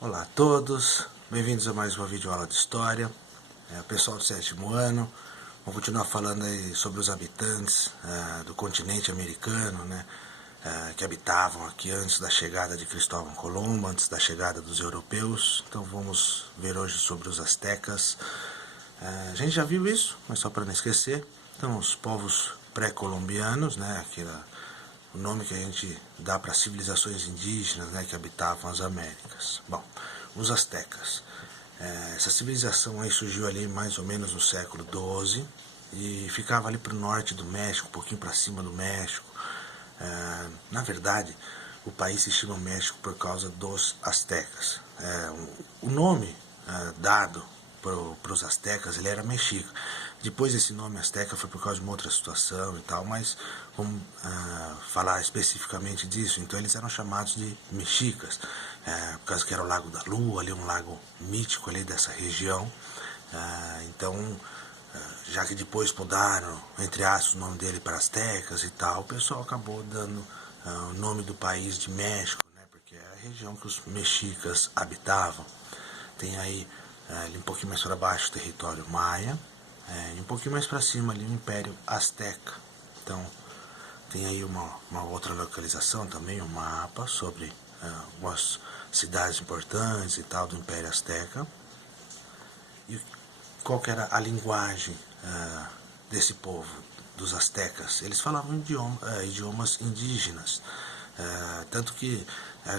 Olá a todos, bem-vindos a mais uma videoaula de história. Pessoal do 7º ano, vamos continuar falando aí sobre os habitantes do continente americano, né, que habitavam aqui antes da chegada de Cristóvão Colombo, antes da chegada dos europeus. Então vamos ver hoje sobre os astecas. A gente já viu isso, mas só para não esquecer. Então, os povos pré-colombianos, né, o nome que a gente dá para civilizações indígenas, né, que habitavam as Américas. Bom, os astecas. Essa civilização aí surgiu ali mais ou menos no século XII e ficava ali para o norte do México, um pouquinho para cima do México. Na verdade, o país se chama México por causa dos astecas. O nome dado para os astecas, ele era mexica. Depois esse nome asteca foi por causa de uma outra situação e tal, mas vamos falar especificamente disso. Então eles eram chamados de mexicas, por causa que era o Lago da Lua, ali um lago mítico ali dessa região. Então, já que depois mudaram, entre aspas, o nome dele para astecas e tal, o pessoal acabou dando o nome do país de México, né, porque é a região que os mexicas habitavam. Tem aí, ali um pouquinho mais para baixo, o território maia, e um pouquinho mais para cima ali o Império Azteca. Então, tem aí uma outra localização também, um mapa sobre algumas cidades importantes e tal do Império Azteca. E qual que era a linguagem desse povo, dos astecas? Eles falavam idiomas indígenas. Tanto que,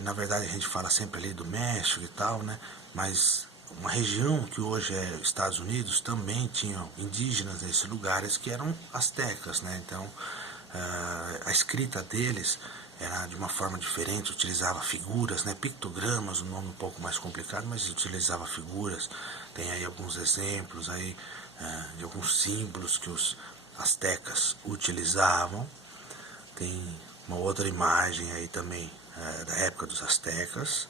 na verdade, a gente fala sempre ali do México e tal, né? Mas uma região que hoje é Estados Unidos também tinham indígenas nesses lugares que eram astecas, né? Então, a escrita deles era de uma forma diferente, utilizava figuras, né, pictogramas, um nome um pouco mais complicado, mas utilizava figuras. Tem aí alguns exemplos aí, de alguns símbolos que os astecas utilizavam. Tem uma outra imagem aí também da época dos astecas.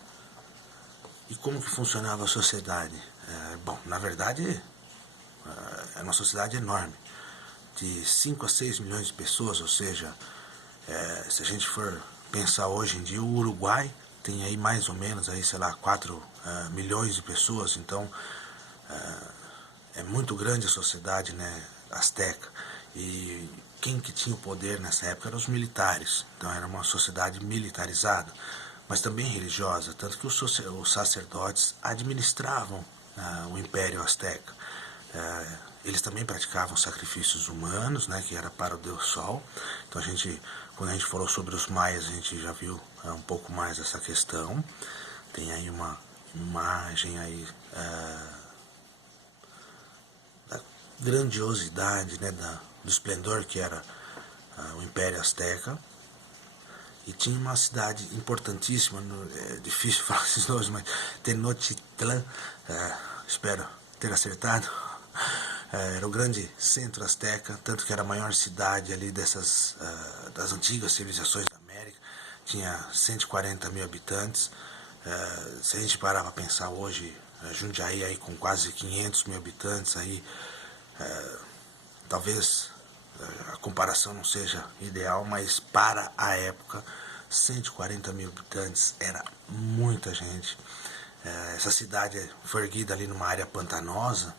E como que funcionava a sociedade? Bom, na verdade, era uma sociedade enorme, de 5 a 6 milhões de pessoas, ou seja, se a gente for pensar hoje em dia, o Uruguai tem aí mais ou menos, aí, sei lá, 4 milhões de pessoas, então é muito grande a sociedade, né, azteca. E quem que tinha o poder nessa época eram os militares, então era uma sociedade militarizada, mas também religiosa, tanto que os sacerdotes administravam o Império Azteca. Eles também praticavam sacrifícios humanos, né, que era para o Deus Sol. Então quando a gente falou sobre os maias, a gente já viu um pouco mais essa questão. Tem aí uma imagem aí da grandiosidade, né, do esplendor que era o Império Azteca. E tinha uma cidade importantíssima, é difícil falar esses nomes, mas Tenochtitlan, espero ter acertado. Era o grande centro azteca, tanto que era a maior cidade ali das antigas civilizações da América. Tinha 140 mil habitantes. Se a gente parar para pensar hoje, Jundiaí aí com quase 500 mil habitantes, aí, talvez a comparação não seja ideal, mas para a época, 140 mil habitantes era muita gente. Essa cidade foi erguida ali numa área pantanosa,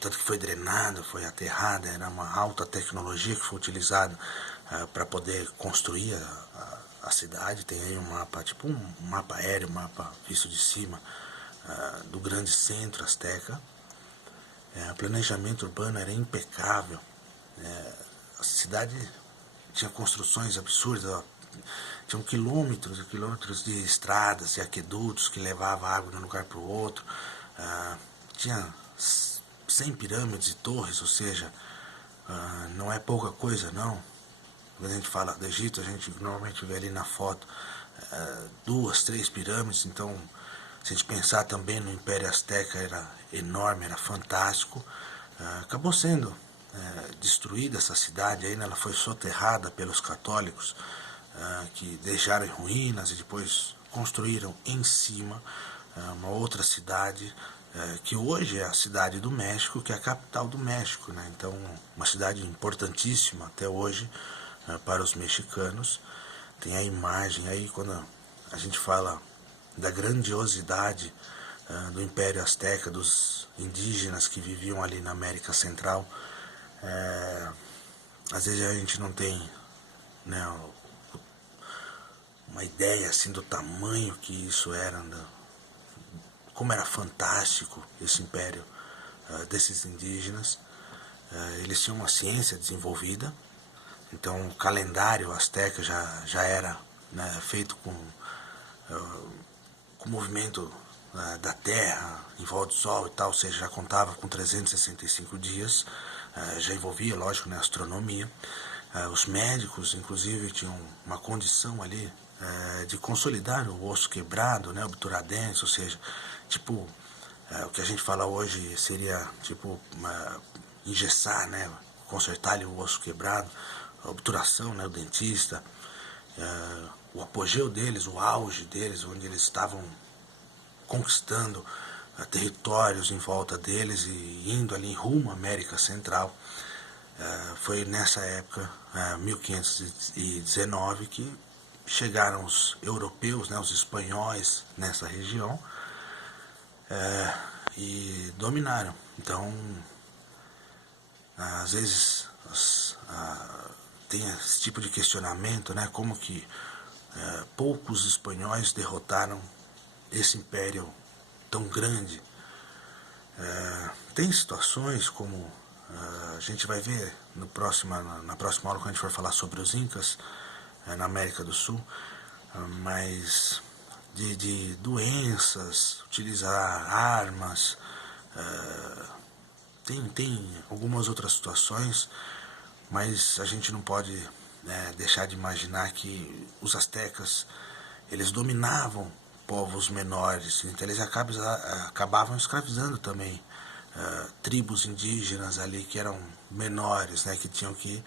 tanto que foi drenada, foi aterrada, era uma alta tecnologia que foi utilizada para poder construir a cidade. Tem aí um mapa, tipo um mapa aéreo, um mapa visto de cima do grande centro azteca. O planejamento urbano era impecável. A cidade tinha construções absurdas, ó. Tinham quilômetros e quilômetros de estradas e aquedutos que levavam água de um lugar para o outro. Tinha 100 pirâmides e torres, ou seja, não é pouca coisa não. Quando a gente fala do Egito, a gente normalmente vê ali na foto 2, 3 pirâmides. Então, se a gente pensar também no Império Azteca, era enorme, era fantástico. Acabou sendo destruída essa cidade, aí, né? Ela foi soterrada pelos católicos, que deixaram em ruínas e depois construíram em cima uma outra cidade, que hoje é a cidade do México, que é a capital do México, né? Então, uma cidade importantíssima até hoje para os mexicanos. Tem a imagem aí, quando a gente fala da grandiosidade do Império Azteca, dos indígenas que viviam ali na América Central. Às vezes a gente não tem, né, uma ideia assim do tamanho que isso era, como era fantástico esse império desses indígenas. Eles tinham uma ciência desenvolvida, então o calendário azteca já era, né, feito com o movimento da Terra em volta do Sol e tal, ou seja, já contava com 365 dias, já envolvia, lógico, né, astronomia. Os médicos, inclusive, tinham uma condição ali de consolidar o osso quebrado, né, obturadense, ou seja, tipo, o que a gente fala hoje seria, tipo, engessar, né, consertar ali o osso quebrado, a obturação, né, o dentista, o apogeu deles, o auge deles, onde eles estavam conquistando territórios em volta deles e indo ali rumo à América Central. Foi nessa época, 1519, que chegaram os europeus, né, os espanhóis nessa região, e dominaram. Então, às vezes tem esse tipo de questionamento, né, como que poucos espanhóis derrotaram esse império tão grande. Tem situações como a gente vai ver na próxima aula, quando a gente for falar sobre os Incas na América do Sul, mas de doenças, utilizar armas, tem algumas outras situações, mas a gente não pode, né, deixar de imaginar que os astecas, eles dominavam povos menores, então eles acabavam escravizando também tribos indígenas ali que eram menores, né, que tinham que,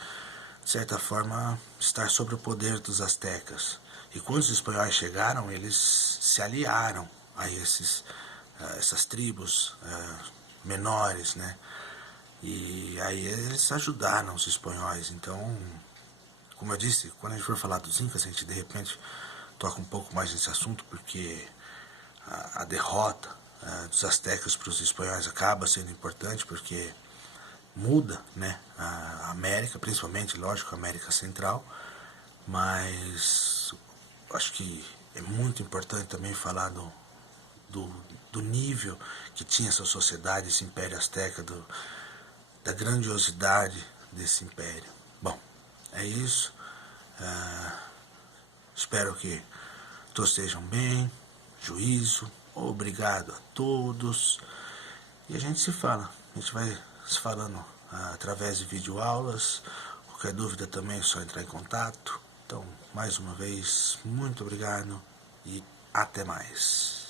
de certa forma, estar sob o poder dos astecas. E quando os espanhóis chegaram, eles se aliaram a essas tribos menores, né? E aí eles ajudaram os espanhóis. Então, como eu disse, quando a gente for falar dos Incas, a gente de repente toca um pouco mais nesse assunto, porque a derrota dos astecas para os espanhóis acaba sendo importante, porque muda, né, a América, principalmente, lógico, a América Central, mas acho que é muito importante também falar do nível que tinha essa sociedade, esse Império Azteca, da grandiosidade desse império. Bom, é isso. Espero que todos estejam bem, juízo, obrigado a todos. E a gente se fala, a gente vai se falando através de videoaulas. Qualquer dúvida também é só entrar em contato. Então, mais uma vez, muito obrigado e até mais.